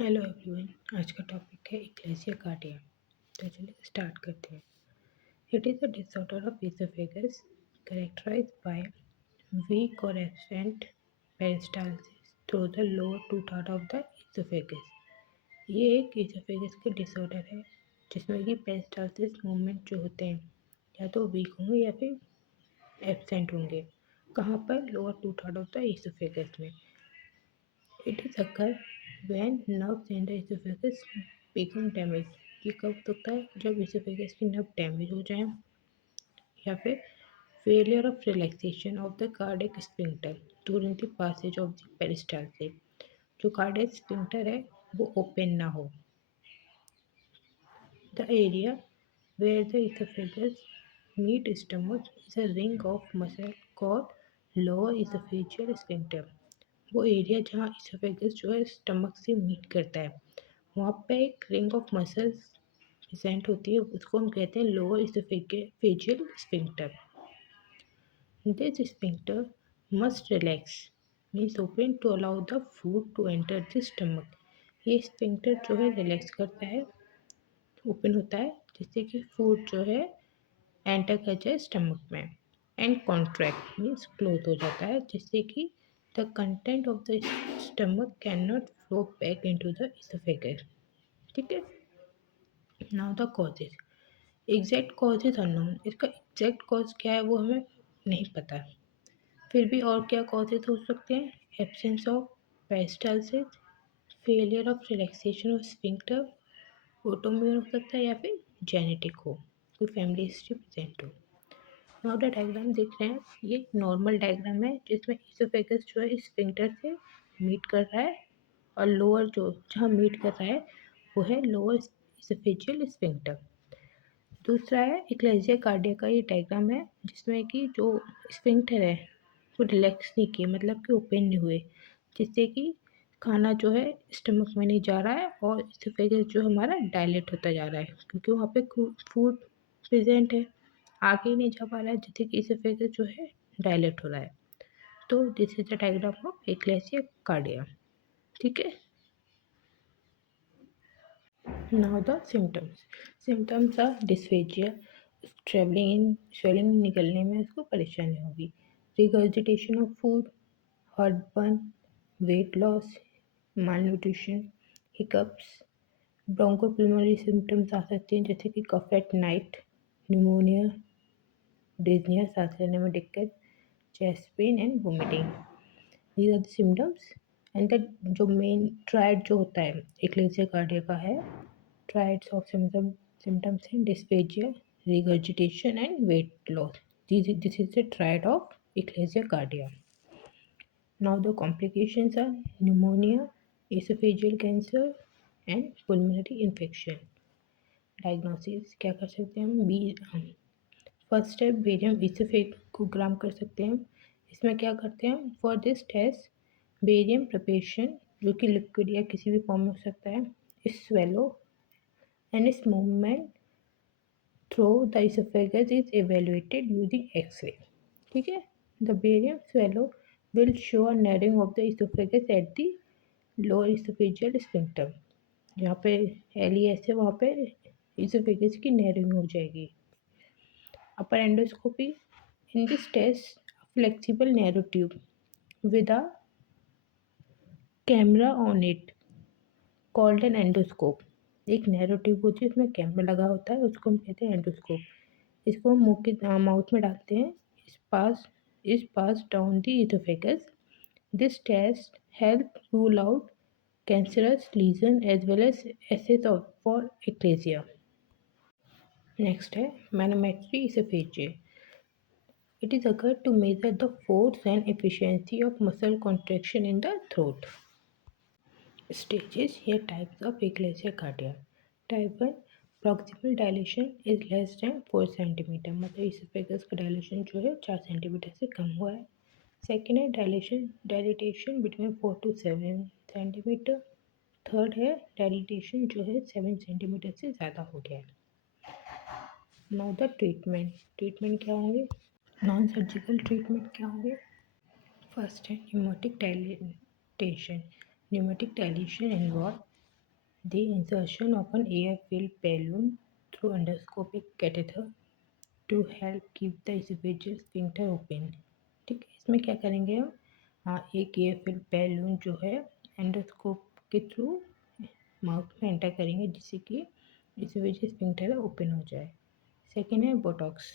Hello everyone. आज का topic है इक्लेसिया कार्डिया। तो चलिए स्टार्ट करते हैं। It is a disorder of oesophagus characterised by weak और absent peristalsis through the lower two third of the oesophagus. ये एक इसोफेगस का डिसऑर्डर है जिसमें कि पेरिस्टाल्सिस मूवमेंट जो होते हैं या तो वीक होंगे या फिर एब्सेंट होंगे। कहाँ पर? Lower two third of the oesophagus में। It is occur when nerves in the esophagus become damaged. ये कब होता है? जब esophagus की नर्व डैमेज हो जाए या फिर failure of relaxation of the cardiac sphincter during the passage of the peristalsis. जो cardiac sphincter है वो ओपन ना हो. The area where the esophagus meet stomach is a ring of muscle called lower esophageal sphincter. वो area जहाँ oesophagus जो है stomach से मीट करता है वहाँ पे एक रिंग ऑफ मसल्स प्रेजेंट होती है, उसको हम कहते हैं lower oesophageal sphincter. This sphincter must relax means open to allow the food to enter the stomach. ये स्फिंक्टर जो है रिलैक्स करता है, ओपन होता है जिससे कि फूड जो है एंटर कर जाए स्टमक में. एंड कॉन्ट्रैक्ट मीन्स क्लोज हो जाता है जिससे कि the content of the stomach can not flow back into the oesophagus. ठीक है. Now the causes. Exact cause is unknown. इसका एग्जैक्ट कॉज क्या है वो हमें नहीं पता. फिर भी और क्या कॉजेज हो सकते हैं? Absence of peristalsis, failure of relaxation of sphincter, autoimmune हो सकता है या फिर जेनेटिक हो, कोई फैमिली हिस्ट्री प्रेजेंट हो. नाउ द डायग्राम देख रहे हैं, ये नॉर्मल डायग्राम है जिसमें इसोफेगस जो है स्फिंक्टर से मीट कर रहा है और लोअर जो जहाँ मीट कर रहा है वो है लोअर इसोफेजियल स्फिंक्टर. दूसरा है इक्लेसिया कार्डिया का ये डायग्राम है जिसमें कि जो स्फिंक्टर है वो रिलैक्स नहीं किए, मतलब कि ओपन नहीं हुए, जिससे कि खाना जो है स्टमक में नहीं जा रहा है और इसोफेगस जो हमारा डायलेट होता जा रहा है क्योंकि वहाँ पे फूड प्रेजेंट है, आगे ही नहीं जा पा रहा है जिससे कि इसोफेगस जो है डायलेट हो रहा है. तो this is the diagram of achalasia cardia. ठीक है. Now the symptoms. Symptoms are dysphagia, swelling निकलने में उसको परेशानी होगी, regurgitation of food, heartburn, weight loss, malnutrition, hiccups, bronchopulmonary symptoms आ सकते हैं जैसे कि कफ एट नाइट, pneumonia, डिजनिया सांस लेने में दिक्कत, chest pain and vomiting. These are the symptoms. And the जो मेन ट्रायड जो होता है इक्लेसिया कार्डिया का है, triads of symptoms in dysphagia, regurgitation and weight loss. This is the triad of ecclesia cardia. Now the complications are pneumonia, esophageal cancer and pulmonary infection. Diagnosis क्या कर सकते हैं हम? फर्स्ट स्टेप बेरियम इसोफेगोग्राम कर सकते हैं. इसमें क्या करते हैं? For this test barium preparation जो कि लिक्विड या किसी भी फॉर्म में हो सकता है इस swallow and its movement through the esophagus is evaluated using X-ray. ठीक है. The barium swallow will show a narrowing of the esophagus at the lower esophageal sphincter. जहाँ पे LES है वहाँ पे esophagus की narrowing हो जाएगी. Upper endoscopy. In this test, a flexible narrow tube with a camera on it called an endoscope. एक narrow tube होती है उसमें कैमरा लगा होता है, उसको हम कहते हैं एंडोस्कोप. इसको हम मुंह के माउथ में डालते हैं. Is pass down the oesophagus. This test help rule out cancerous lesion as well as assess for achalasia. Next है मैनोमेट्री इसोफेजिया. इट इज अगर to measure the force and efficiency of muscle contraction in the throat. Stages या types of ecclesia cardia. Type 1 proximal dilation is less than 4 cm. मतलब oesophagus का dilation जो है 4 centimetre से कम हुआ है. Second है dilatation between 4 to 7 centimetre. Third है डायलिटेशन जो है 7 सेंटीमीटर से ज़्यादा हो गया है. नाउ द ट्रीटमेंट क्या होंगे? नॉन सर्जिकल ट्रीटमेंट क्या होंगे? फर्स्ट है pneumatic dilatation. Pneumatic dilation involves The insertion of an air-filled balloon through endoscopic catheter to help keep the esophageal sphincter open। ठीक है, इसमें क्या करेंगे हम, एक एयर-फिल्ड बैलून जो है एंडोस्कोप के थ्रू माउथ में एंटर करेंगे जिससे कि esophageal sphincter ओपन हो जाए। सेकेंड है Botox.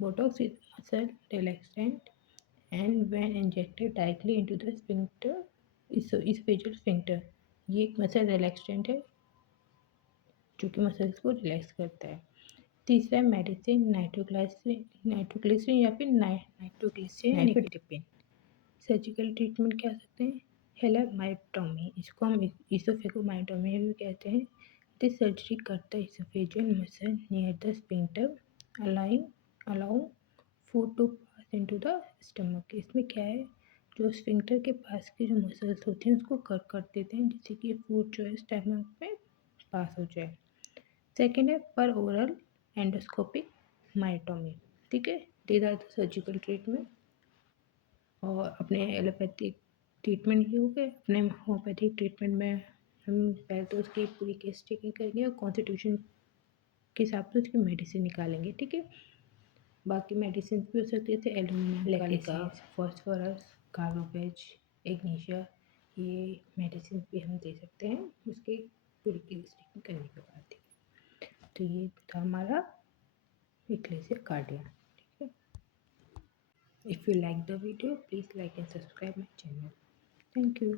Botox is a muscle relaxant and when injected directly into the sphincter esophageal sphincter, ये एक मसल रिलैक्सेंट है जो कि मसल्स को रिलैक्स करता है। तीसरा मेडिसिन नाइट्रोग्लिसरीन या फिर नाइट्रोग्लिसरीन निकोटिपिन। सर्जिकल ट्रीटमेंट क्या सकते हैं, हेलामाइक्टोमी, इसको हम इसोफेगोमाइटोमी भी कहते हैं। This surgery cut the oesophageal muscle near the sphincter allow food to pass into the stomach. इसमें क्या है, जो स्फिंक्टर के पास की जो मसल्स होती हैं उसको कट कर देते हैं जिससे कि फूड जो है स्टमक में पास हो जाए। सेकेंड है पर ओरल एंडोस्कोपिक माइटोमी। ठीक है, these are the surgical treatment. और अपने एलोपैथिक ट्रीटमेंट ये हो गए। अपने होम्योपैथिक ट्रीटमेंट में हम पहले तो उसकी पूरी केस टेकिंग करेंगे और कॉन्स्टिट्यूशन के हिसाब से उसकी मेडिसिन निकालेंगे। ठीक है, बाकी मेडिसिन भी हो सकती है जैसे एल्यूमिनियम, लैक्टिका, फॉस्फोरस, कार्बोपेज, एग्नीशिया, ये मेडिसिन भी हम दे सकते हैं उसके पूरी केस टेकिंग करने के बाद। तो ये था हमारा इक्लेसिया कार्डिया। ठीक है, if you like the video please like and subscribe my channel, thank you।